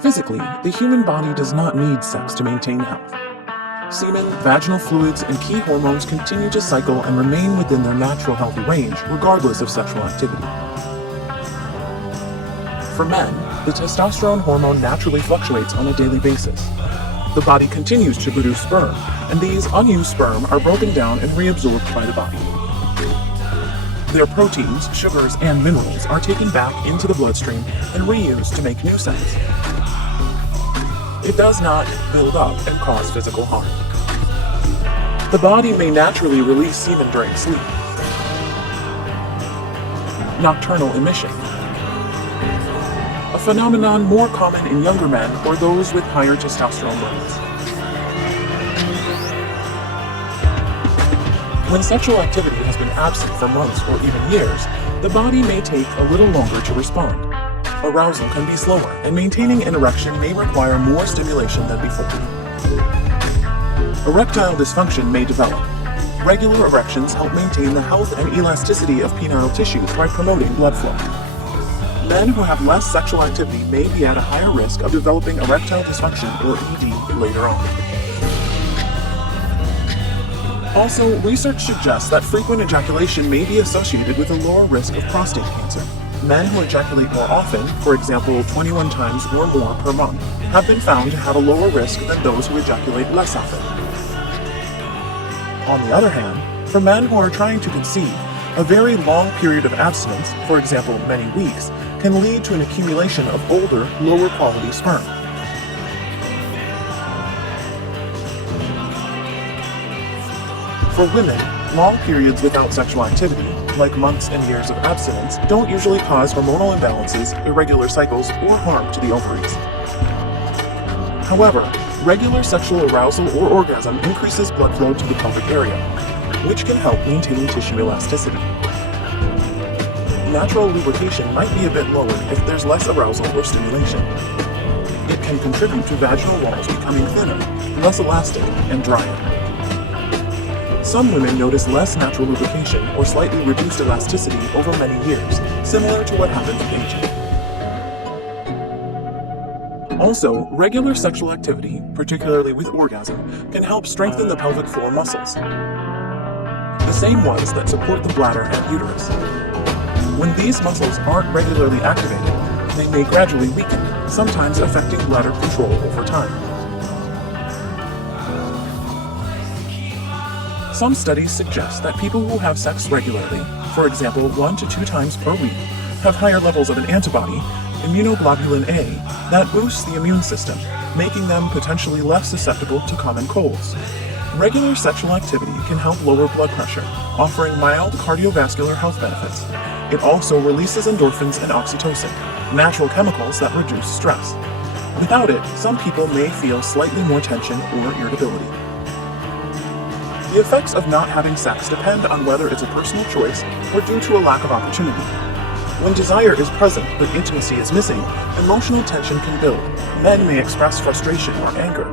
Physically, the human body does not need sex to maintain health. Semen, vaginal fluids, and key hormones continue to cycle and remain within their natural healthy range, regardless of sexual activity. For men, the testosterone hormone naturally fluctuates on a daily basis. The body continues to produce sperm, and these unused sperm are broken down and reabsorbed by the body. Their proteins, sugars, and minerals are taken back into the bloodstream and reused to make new cells. It does not build up and cause physical harm. The body may naturally release semen during sleep. Nocturnal emission. A phenomenon more common in younger men or those with higher testosterone levels. When sexual activity has been absent for months or even years, the body may take a little longer to respond. Arousal can be slower, and maintaining an erection may require more stimulation than before. Erectile dysfunction may develop. Regular erections help maintain the health and elasticity of penile tissues by promoting blood flow. Men who have less sexual activity may be at a higher risk of developing erectile dysfunction or ED later on. Also, research suggests that frequent ejaculation may be associated with a lower risk of prostate cancer. Men who ejaculate more often, for example 21 times or more per month, have been found to have a lower risk than those who ejaculate less often. On the other hand, for men who are trying to conceive, a very long period of abstinence, for example many weeks, can lead to an accumulation of older, lower quality sperm. For women, long periods without sexual activity, like months and years of abstinence, don't usually cause hormonal imbalances, irregular cycles, or harm to the ovaries. However, regular sexual arousal or orgasm increases blood flow to the pelvic area, which can help maintain tissue elasticity. Natural lubrication might be a bit lower if there's less arousal or stimulation. It can contribute to vaginal walls becoming thinner, less elastic, and drier. Some women notice less natural lubrication or slightly reduced elasticity over many years, similar to what happens with aging. Also, regular sexual activity, particularly with orgasm, can help strengthen the pelvic floor muscles, the same ones that support the bladder and uterus. When these muscles aren't regularly activated, they may gradually weaken, sometimes affecting bladder control over time. Some studies suggest that people who have sex regularly, for example 1 to 2 times per week, have higher levels of an antibody, immunoglobulin A, that boosts the immune system, making them potentially less susceptible to common colds. Regular sexual activity can help lower blood pressure, offering mild cardiovascular health benefits. It also releases endorphins and oxytocin, natural chemicals that reduce stress. Without it, some people may feel slightly more tension or irritability. The effects of not having sex depend on whether it's a personal choice or due to a lack of opportunity. When desire is present but intimacy is missing, emotional tension can build. Men may express frustration or anger,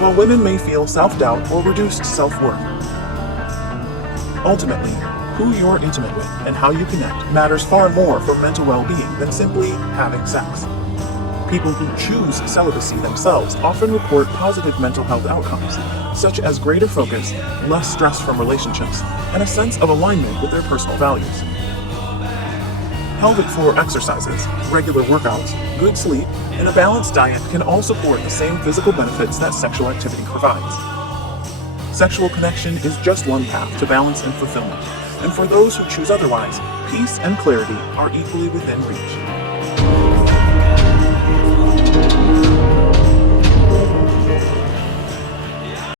while women may feel self-doubt or reduced self-worth. Ultimately, who you're intimate with and how you connect matters far more for mental well-being than simply having sex. People who choose celibacy themselves often report positive mental health outcomes, such as greater focus, less stress from relationships, and a sense of alignment with their personal values. Pelvic floor exercises, regular workouts, good sleep, and a balanced diet can all support the same physical benefits that sexual activity provides. Sexual connection is just one path to balance and fulfillment, and for those who choose otherwise, peace and clarity are equally within reach.